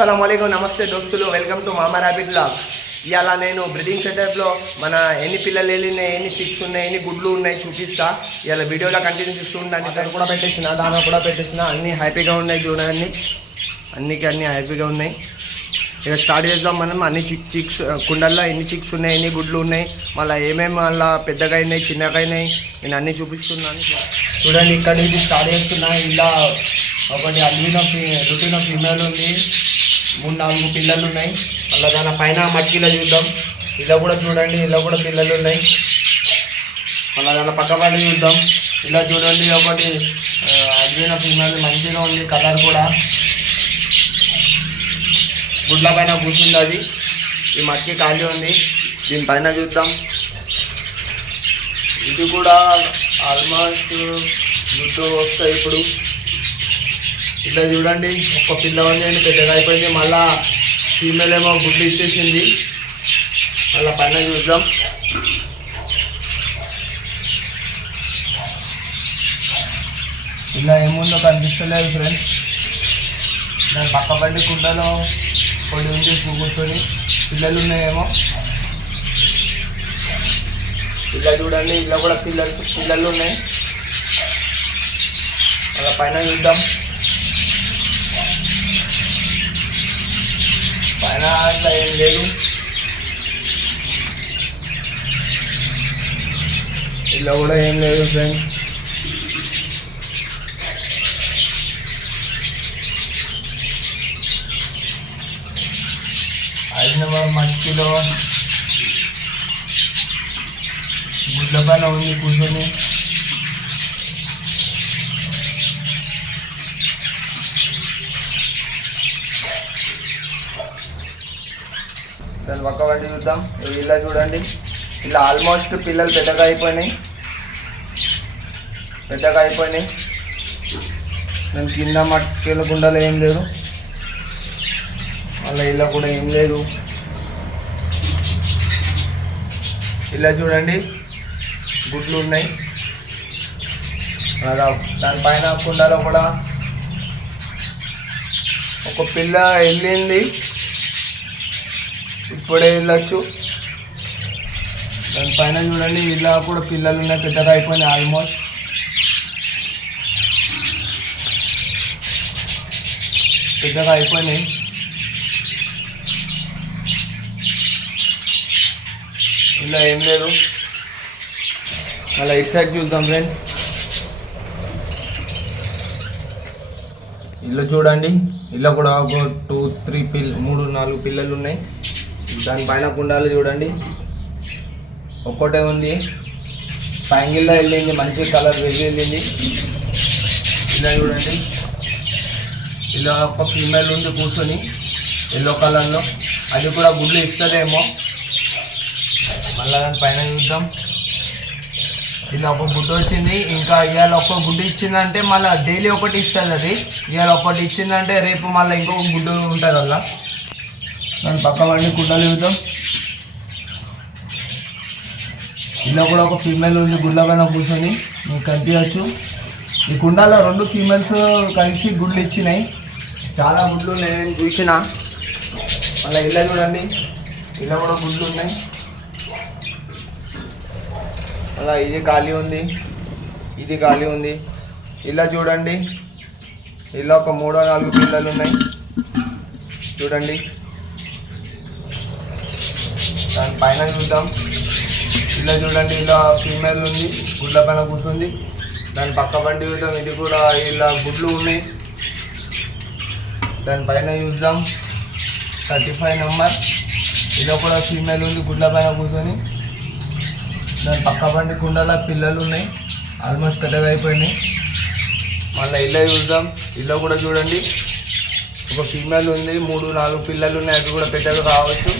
అస్సలాముఅలైకుం నమస్తే దోస్తులు, welcome to మామా ర్యాబిట్ బ్లాగ్. ఇవాళ నేను బ్రీడింగ్ సెటప్లో మన ఎన్ని పిల్లలు వెళ్ళినాయి, ఎన్ని చిక్స్ ఉన్నాయి, ఎన్ని గుడ్లు ఉన్నాయి చూపిస్తా. ఇవాళ వీడియోలో కంటిన్యూ చేస్తుండీ. దాన్ని కూడా పెట్టించిన, దాన్ని కూడా పెట్టించిన. అన్నీ హ్యాపీగా ఉన్నాయి చూడండి, అన్నీ హ్యాపీగా ఉన్నాయి. ఇక స్టార్ట్ చేద్దాం మనం. అన్ని చిక్స్ కుండల్లో ఎన్ని చిక్స్ ఉన్నాయి, ఎన్ని గుడ్లు ఉన్నాయి, మళ్ళీ ఏమేమి అలా పెద్దగా అయినాయి, చిన్నగా అయినాయి, నేను అన్నీ చూపిస్తున్నాను. చూడండి, ఇక్కడ నుంచి స్టార్ట్ చేస్తున్నా. ఇలా ఒకటి రొటీన్ ఫీమేల్ ఉంది, 3-4 పిల్లలు ఉన్నాయి. మళ్ళీ దాని పైన మట్టిలో చూద్దాం. ఇలా కూడా చూడండి, ఇలా కూడా పిల్లలు ఉన్నాయి. మళ్ళీ దాని పక్క పడి చూద్దాం. ఇలా చూడండి, ఒకటి అల్బినో ఫీమేల్ మంచిగా ఉంది, కలర్ కూడా గుడ్ల పైన కూర్చుంది. అది ఈ మట్టి ఖాళీ ఉంది, దీనిపైన చూద్దాం. ఇది కూడా ఆల్మోస్ట్ గుడ్డు వస్తాయి ఇప్పుడు. ఇట్లా చూడండి, ఒక పిల్ల ఉంది, పెద్దగా అయిపోయింది. మళ్ళా ఫీమేల్ ఏమో గుడ్డు ఇచ్చేసింది. మళ్ళీ పైన చూద్దాం. ఇలా ఏముందో కనిపిస్తలేదు ఫ్రెండ్స్. దాని పక్క బండి కుండలో పొడి ఉంది, కూర్చొని పిల్లలు ఉన్నాయేమో. ఇలా చూడండి, ఇలా కూడా పిల్లలు ఉన్నాయి. అలా పైన చూద్దాం. పైన అట్లా ఏం లేదు. ఇలా కూడా ఏం లేదు ఫ్రెండ్స్. హైదరాబాద్ మట్టిలో గుడ్ల పైన ఉంది కూర్చొని. దాని పక్క వంటి చూద్దాం. ఇలా చూడండి, ఇలా ఆల్మోస్ట్ పిల్లలు పెద్దగా అయిపోయినాయి. దాని కింద మట్టిల గుండలు ఏం లేదు, మళ్ళీ ఇలా కూడా ఏం లేదు. ఇలా చూడండి, గుడ్లు ఉన్నాయి. దానిపైన కుండలో కూడా ఒక పిల్ల వెళ్ళింది, ఇప్పుడే వెళ్ళచ్చు. దానిపైన చూడండి, ఇలా కూడా పిల్లలు ఉన్నాయి, పెద్దగా అయిపోయినాయి. ఆల్మోస్ట్ పెద్దగా అయిపోయినాయి. ఇలా ఏం లేదు. మళ్ళీ ఇటు సైడ్ చూద్దాం ఫ్రెండ్స్. ఇల్లు చూడండి, ఇలా కూడా ఒక 3-4 పిల్లలు ఉన్నాయి. దానిపైన కుండాలు చూడండి, ఒక్కటే ఉంది. ప్యాంగిల్లో వెళ్ళింది, మంచి కలర్ వెళ్ళింది. ఇలా చూడండి, ఇలా ఒక ఫీమేల్ ఉంది కూర్చొని ఎల్లో కలర్లో. అది కూడా గుడ్లు ఇస్తుందేమో. మళ్ళీ దానిపైన చూద్దాం. ఇలా ఒక గుడ్డు వచ్చింది. ఇంకా ఇవాళ ఒక్క గుడ్డు ఇచ్చిందంటే మళ్ళీ డైలీ ఒకటి ఇస్తుంది. అది ఇవాళ ఒకటి ఇచ్చిందంటే రేపు మళ్ళీ ఇంకొక గుడ్డు ఉంటుంది అలా. దాని పక్క వండి గుడ్డలు చూద్దాం. ఇలా కూడా ఒక ఫీమేల్ ఉంది, గుడ్ల పైన కూర్చొని మీకు కనిపించచ్చు. ఈ కుండాలో 2 ఫీమేల్స్ కలిసి గుడ్లు ఇచ్చినాయి. చాలా గుడ్లు నేను చూసిన. మళ్ళీ ఇలా చూడండి, ఇలా కూడా గుడ్లు ఉన్నాయి. అలా ఇది ఖాళీ ఉంది, ఇది ఖాళీ ఉంది. ఇలా చూడండి, ఇలా ఒక 3-4 పిల్లలు ఉన్నాయి చూడండి. దానిపైన చూద్దాం. ఇలా చూడండి, ఇలా ఫీమేల్ ఉంది, గుడ్ల పైన కూర్చుంది. దాని పక్క బండి చూద్దాం. ఇది కూడా ఇలా గుడ్లు ఉన్నాయి. దానిపైన చూద్దాం, 35 నెంబర్. ఇలా కూడా ఫీమేల్ ఉంది, గుడ్ల పైన కూర్చొని. దాని పక్క బండి కుండల పిల్లలు ఉన్నాయి, ఆల్మోస్ట్ పెద్దగా అయిపోయినాయి. మళ్ళీ ఇలా చూద్దాం. ఇలా కూడా చూడండి, ఒక ఫీమేల్ ఉంది, 3-4 పిల్లలు ఉన్నాయి. అవి కూడా పెద్దగా కావచ్చు.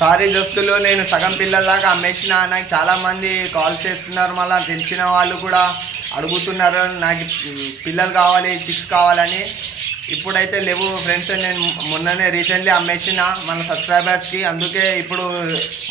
సారీ దోస్తులు, నేను సగం పిల్లల దాకా అమ్మేసిన. నాకు చాలామంది కాల్ చేస్తున్నారు, మళ్ళీ తెలిసిన వాళ్ళు కూడా అడుగుతున్నారు నాకు పిల్లలు కావాలి, చిక్స్ కావాలని. ఇప్పుడైతే లేవు ఫ్రెండ్స్. నేను మొన్ననే రీసెంట్లీ అమ్మేసిన మన సబ్స్క్రైబర్స్కి. అందుకే ఇప్పుడు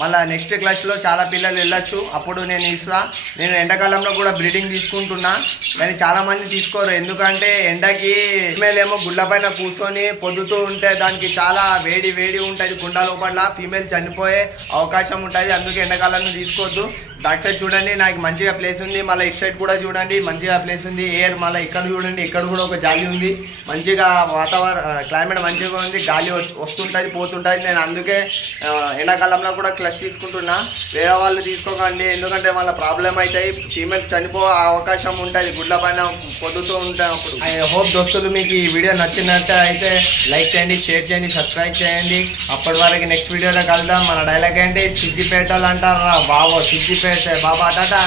మళ్ళీ నెక్స్ట్ క్లాస్లో చాలా పిల్లలు వెళ్ళొచ్చు, అప్పుడు నేను ఇస్తా. నేను ఎండాకాలంలో కూడా బ్రీడింగ్ తీసుకుంటున్నా, కానీ చాలామంది తీసుకోరు. ఎందుకంటే ఎండకి ఫీమేల్ ఏమో గుళ్ళ పైన కూర్చొని పొద్దుతూ ఉంటే దానికి చాలా వేడి వేడి ఉంటుంది కుండ లోపల, ఫీమేల్ చనిపోయే అవకాశం ఉంటుంది. అందుకే ఎండాకాలంలో తీసుకోవద్దు. బ్యాక్ సైడ్ చూడండి నాకు మంచిగా ప్లేస్ ఉంది, మళ్ళీ ఇటు సైడ్ కూడా చూడండి మంచిగా ప్లేస్ ఉంది. ఎయిర్ మళ్ళీ ఇక్కడ చూడండి, ఇక్కడ కూడా ఒక జాలి ఉంది. మంచిగా క్లైమేట్ మంచిగా ఉంది, గాలి వస్తుంటుంది పోతుంటుంది. నేను అందుకే ఎండాకాలంలో కూడా క్లచ్ తీసుకుంటున్నా. వేరే వాళ్ళు తీసుకోకండి, ఎందుకంటే మళ్ళీ ప్రాబ్లం అవుతాయి, ఫీమేల్స్ చనిపోయే అవకాశం ఉంటుంది గుడ్ల పైన పొద్దుతూ ఉంటాయి. అప్పుడు ఐ హోప్ దోస్తులు మీకు ఈ వీడియో నచ్చినట్టు అయితే లైక్ చేయండి, షేర్ చేయండి, సబ్స్క్రైబ్ చేయండి. అప్పటి వరకు నెక్స్ట్ వీడియోలో కలుద్దాం. మన డైలాగ్ ఏంటి, సిద్దిపేటలు అంటారా బాబో, సిద్దిపేట బాబా టాటా.